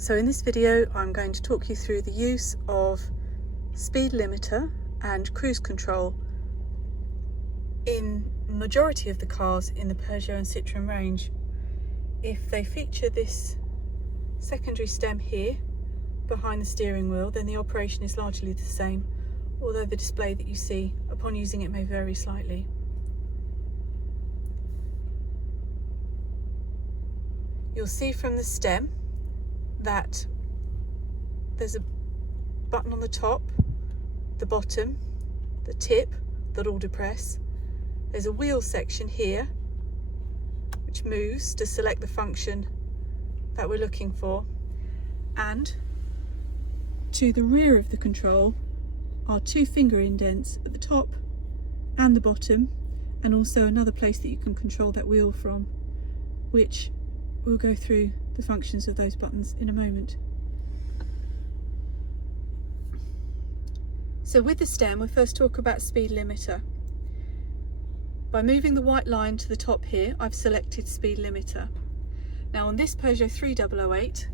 So in this video I'm going to talk you through the use of speed limiter and cruise control in majority of the cars in the Peugeot and Citroen range. If they feature this secondary stem here behind the steering wheel, then the operation is largely the same, although the display that you see upon using it may vary slightly. You'll see from the stem that there's a button on the top, the bottom, the tip that all depress. There's a wheel section here which moves to select the function that we're looking for, and to the rear of the control are two finger indents at the top and the bottom, and also another place that you can control that wheel from, which we'll go through the functions of those buttons in a moment. So with the stem, we'll first talk about speed limiter. By moving the white line to the top here, I've selected speed limiter. Now on this Peugeot 3008,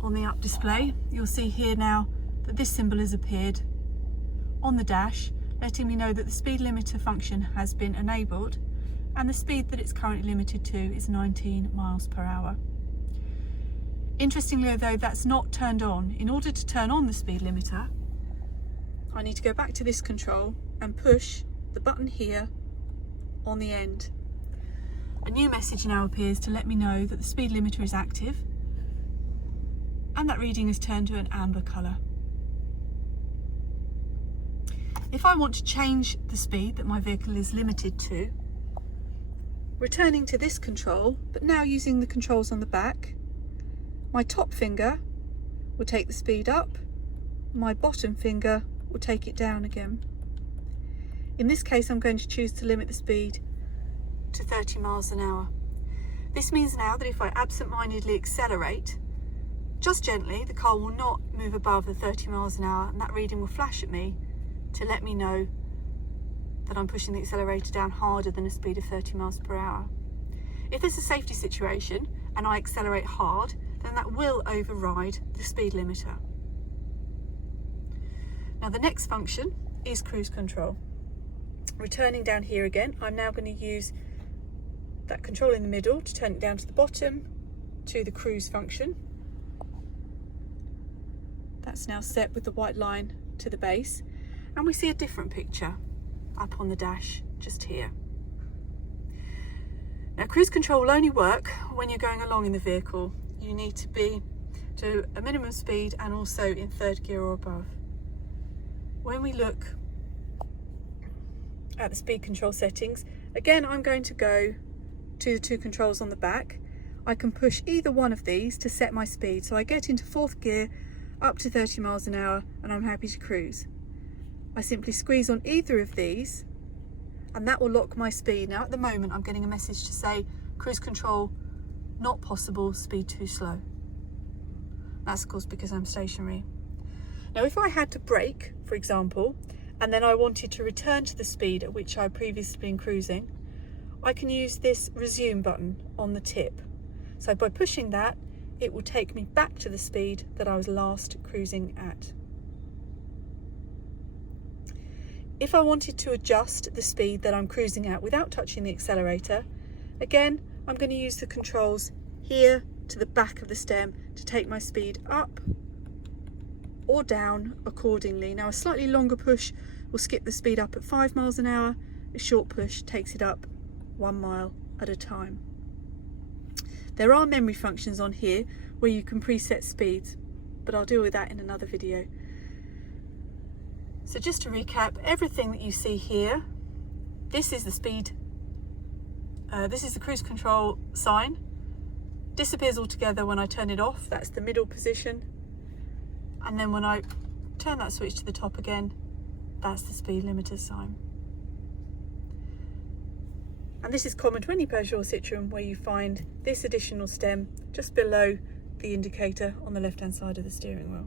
on the up display, you'll see here now that this symbol has appeared on the dash, letting me know that the speed limiter function has been enabled, and the speed that it's currently limited to is 19 miles per hour. Interestingly though, that's not turned on. In order to turn on the speed limiter, I need to go back to this control and push the button here on the end. A new message now appears to let me know that the speed limiter is active and that reading has turned to an amber colour. If I want to change the speed that my vehicle is limited to, returning to this control, but now using the controls on the back, my top finger will take the speed up, my bottom finger will take it down again. In this case, I'm going to choose to limit the speed to 30 miles an hour. This means now that if I absent-mindedly accelerate, just gently, the car will not move above the 30 miles an hour, and that reading will flash at me to let me know that I'm pushing the accelerator down harder than a speed of 30 miles per hour. If there's a safety situation and I accelerate hard, then that will override the speed limiter. Now the next function is cruise control. Returning down here again, I'm now going to use that control in the middle to turn it down to the bottom to the cruise function. That's now set with the white line to the base, and we see a different picture up on the dash just here. Now cruise control will only work when you're going along in the vehicle. You need to be to a minimum speed and also in third gear or above. When we look at the speed control settings, again I'm going to go to the two controls on the back. I can push either one of these to set my speed, so I get into fourth gear up to 30 miles an hour and I'm happy to cruise. I simply squeeze on either of these and that will lock my speed. Now at the moment I'm getting a message to say cruise control not possible, speed too slow. That's of course because I'm stationary. Now if I had to brake, for example, and then I wanted to return to the speed at which I'd previously been cruising, I can use this resume button on the tip. So by pushing that, it will take me back to the speed that I was last cruising at. If I wanted to adjust the speed that I'm cruising at without touching the accelerator, again, I'm going to use the controls here to the back of the stem to take my speed up or down accordingly. Now a slightly longer push will skip the speed up at 5 miles an hour, a short push takes it up 1 mile at a time. There are memory functions on here where you can preset speeds, but I'll deal with that in another video. So just to recap, everything that you see here, this is the speed, this is the cruise control sign, disappears altogether when I turn it off, that's the middle position, and then when I turn that switch to the top again, that's the speed limiter sign. And this is common to any Peugeot or Citroen, where you find this additional stem just below the indicator on the left hand side of the steering wheel.